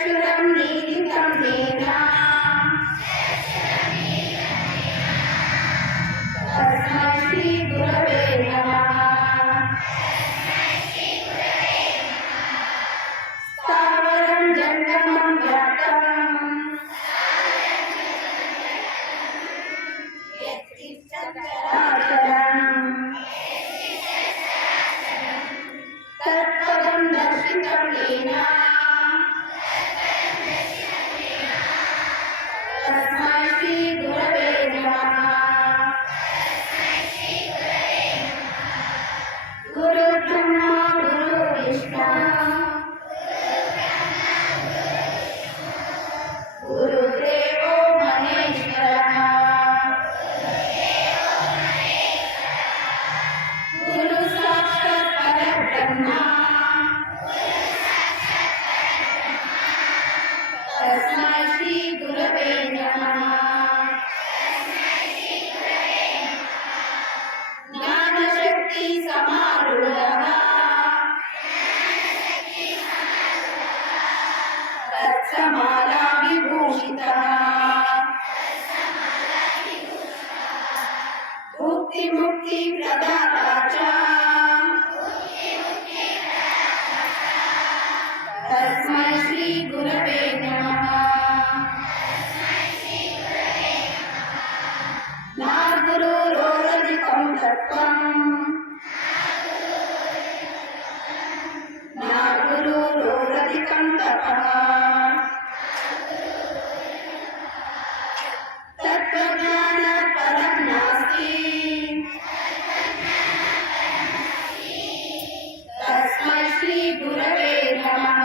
चक्षुरं नीलितं येन तस्मै श्री गुरवे नमः। स्थावरं जङ्गमं व्याप्तं तत्पदं दर्शितं येन तस्मै श्री गुरवे नमः। गुरु ब्रह्मा गुरु विष्णु गुरुदेवो महेश्वरः गुरु साक्षात् परब्रह्म तस्मै श्री गुरवे नमः। ज्ञानशक्ति समारूढः तत्समाला विभूषितः मुक्ति मुक्ति प्रदाता च तस्मै श्री गुरवे नमः। नागुरुरोरधिकं तत्त्वं नागुरुरोरधिकं तपः तत्त्वज्ञानपरं नास्ति तस्मै श्री गुरवे नमः।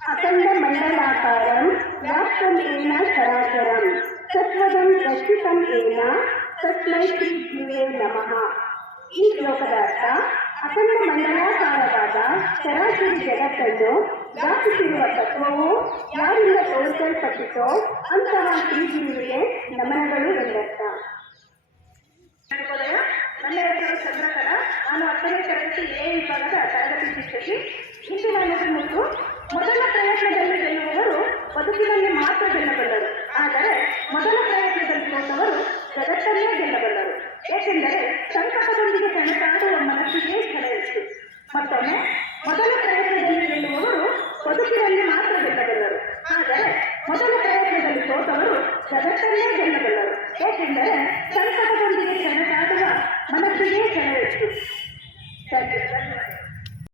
अखण्डमण्डलाकारं व्याप्तं येन चराचरं तत्त्वं दर्शितं येन तस्मै श्री गुरवे नमः। ಈ ಶ್ಲೋಕದ ಅರ್ಥ ಅಖಂಡ ಮಂಡಲಾಕಾರವಾದ ಚರಾಚರಿ ಜಗತ್ತನ್ನು ವ್ಯಾಪಿಸಿರುವ ತತ್ವವು ಯಾರಿಂದ ತೋರಿಸಲ್ಪಟ್ಟಿತೋ ಅಂತಹ ಶ್ರೀಗುರುವಿಗೆ ನಮನಗಳು ಎಂದರ್ಥ. ನನ್ನ ಹೆಸರು ಚಂದ್ರಕರ. ನಾನು 10ನೇ ತರಗತಿ ಎ ವಿಭಾಗದ ತರಗತಿ ಶಿಕ್ಷಕಿ. ಇಂದು ನನ್ನದು ಮುದ್ದು ಮೊದಲ ಪ್ರಯತ್ನದಲ್ಲಿ ಗೆಲ್ಲುವವರು ಬದುಕಿನಲ್ಲಿ ಮಾತ್ರ ಗೆಲ್ಲಬಲ್ಲರು, ಆದರೆ ಮೊದಲ ಪ್ರಯತ್ನದಲ್ಲಿ ಸೋತವರು ಜಗತ್ತನ್ನೇ ಗೆಲ್ಲಬಲ್ಲರು. ಏಕೆಂದರೆ ಸಂಕಟದೊಂದಿಗೆ ಸೆಣಸಾಡುವ ಮನಸ್ಸಿಗೆ ಛಲ ಇತ್ತು. ಮತ್ತೊಮ್ಮೆ ಮೊದಲ ಪ್ರಯತ್ನದಲ್ಲಿ ಗೆಲ್ಲುವವರು ಬದುಕಿನಲ್ಲಿ ಮಾತ್ರ ಗೆಲ್ಲಬಲ್ಲರು, ಆದರೆ ಮೊದಲ ಪ್ರಯತ್ನದಲ್ಲಿ ಸೋತವರು ಜಗತ್ತನ್ನೇ ಗೆಲ್ಲಬಲ್ಲರು. ಏಕೆಂದರೆ